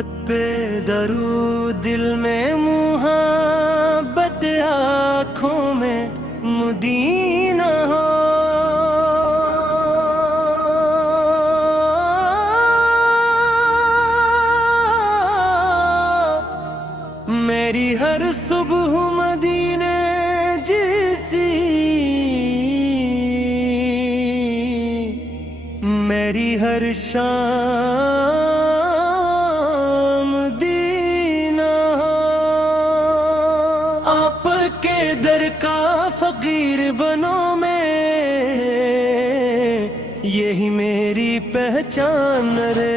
محبت پہ درود دل میں محبت آنکھوں میں مدینہ ہو میری ہر صبح مدینے جیسی میری ہر شام مدینہ ہو آپ کے در کا فقیر بنو میں یہی میری پہچان رے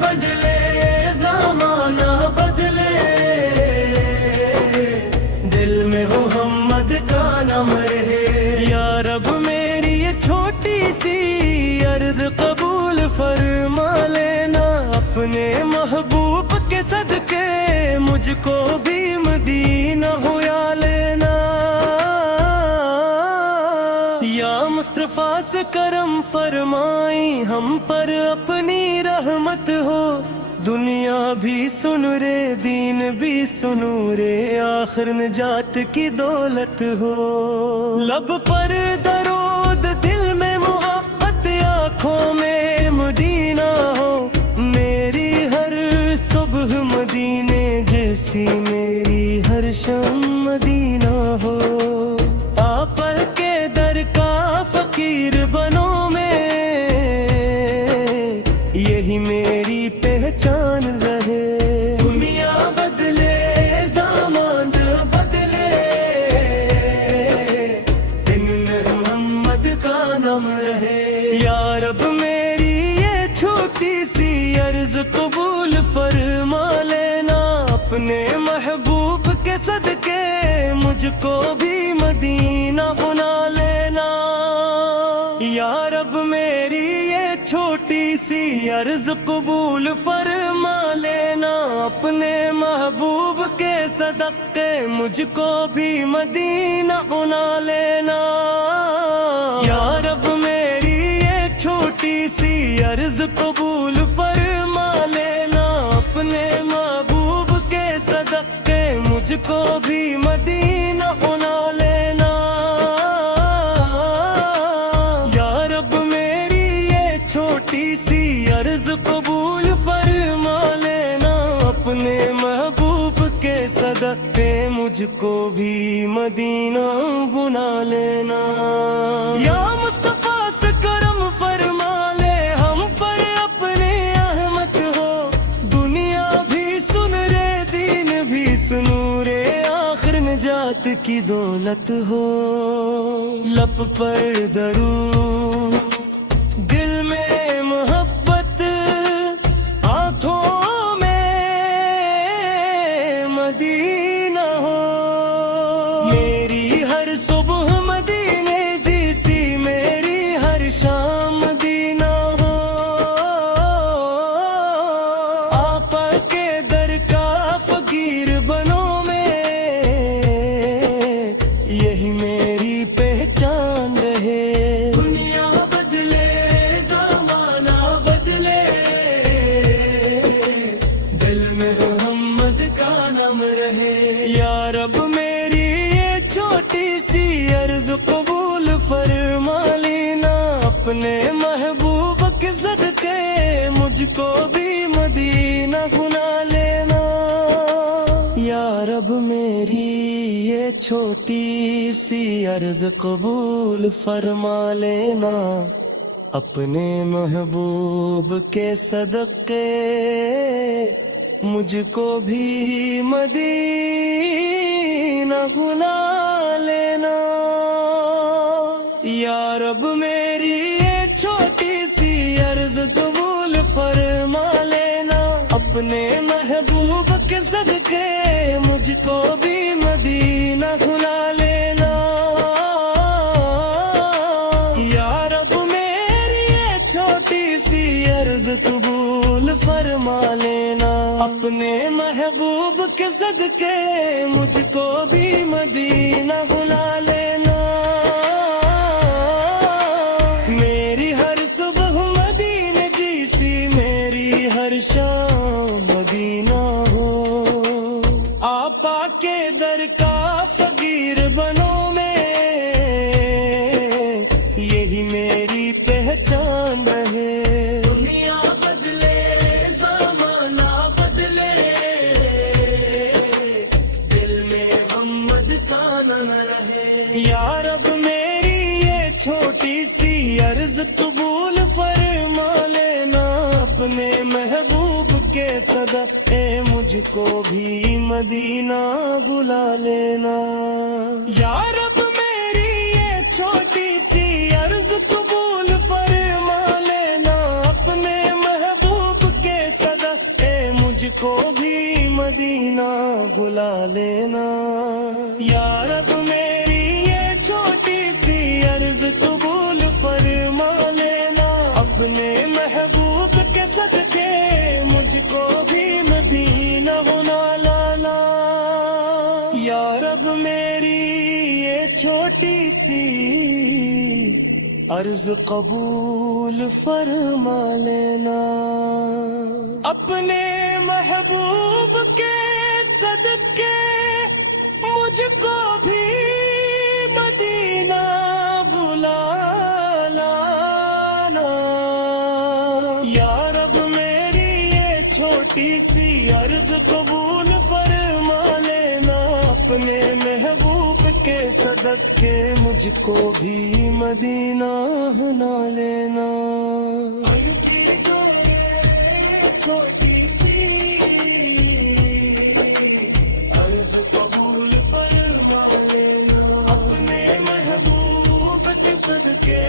بدلے زمانہ بدلے دل میں محمد کا نام رہے یا رب میری یہ چھوٹی سی عرض قبول فرما لینا اپنے محبوب کے صدقے مجھ کو بھی مدینہ ہویا لینا یا مصطفیٰ سے کرم فرمائی ہم پر اپنی رحمت ہو دنیا بھی سن رے دین بھی سنو رے آخر نجات کی دولت ہو لب پر درود دل میں محبت آنکھوں میں مدینہ ہو میری ہر صبح مدینے جیسی میری ہر شام مدینہ ہو آپ کے در کا فقیر بنو میں یہی میری پہچان رہے دنیا بدلے زمان بدلے دن میں محمد کا نام رہے یا رب میری یہ چھوٹی سی عرض قبول فرما لینا اپنے محبوب کے صدقے مجھ کو بھی مدینہ بنا لینا یا رب میری یہ چھوٹی سی عرض قبول فرما لینا اپنے محبوب کے صدقے مجھ کو بھی مدینہ بنا لینا یا رب میری یہ چھوٹی سی عرض قبول فرما لینا اپنے محبوب کے صدقے مجھ کو بھی مدینہ بنا لینا یا رب میری یہ چھوٹی سی عرض قبول فرما لینا اپنے محبوب کے صدقے مجھ کو بھی مدینہ بنا لینا یا مصطفیٰ سے کرم فرما لے ہم پر اپنے احمد ہو دنیا بھی سن رے دین بھی سنو رے آخر نجات کی دولت ہو لب پر درود دل میں محبت آنکھوں میں مدینہ ہو میری ہر صبح مدینے جیسی میری ہر شام مدینہ ہو آپ کے در کا فقیر بنو میں یہی میری پہچان رہے دنیا بدلے زمانہ بدلے دل میں محمد کا نام رہے یا رب میری یہ چھوٹی سی عرض قبول فرما لینا اپنے محبوب کے صدقے مجھ کو بھی مدینہ بنا لینا یا رب میری یہ چھوٹی سی عرض قبول فرما لینا اپنے محبوب کے صدقے مجھ کو بھی مدینہ بنا لینا یا رب میری یہ چھوٹی سی عرض قبول فرما لینا اپنے محبوب کے صدقے مجھ کو بھی مدینہ بنا لینا یا رب میری یہ چھوٹی سی عرض قبول فرما لینا اپنے محبوب کے صدقے مجھ کو بھی مدینہ بنا لینا میری ہر صبح مدینے جیسی میری ہر شام کے صدقے مجھ کو بھی مدینہ بلا لینا یا رب میری یہ چھوٹی سی عرض قبول فرما لینا اپنے محبوب کے صدقے مجھ کو بھی مدینہ بلا لینا یا رب میری یہ چھوٹی سی عرض قبول فرما لینا اپنے محبوب کے صدقے مجھ کو بھی مدینہ بنا لانا یا رب میری یہ چھوٹی سی عرض قبول فرما لینا اپنے محبوب کے صدقے مجھ کو بھی مدینہ بلا لانا یا رب میری یہ چھوٹی سی عرض قبول فرما لینا اپنے محبوب کے صدقے مجھ کو بھی مدینہ بنا لینا چھوٹی سی عرض قبول فرما لینا اپنے محبوب کے صدقے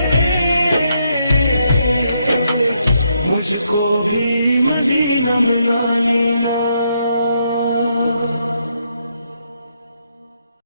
مجھ کو بھی مدینہ بنا لینا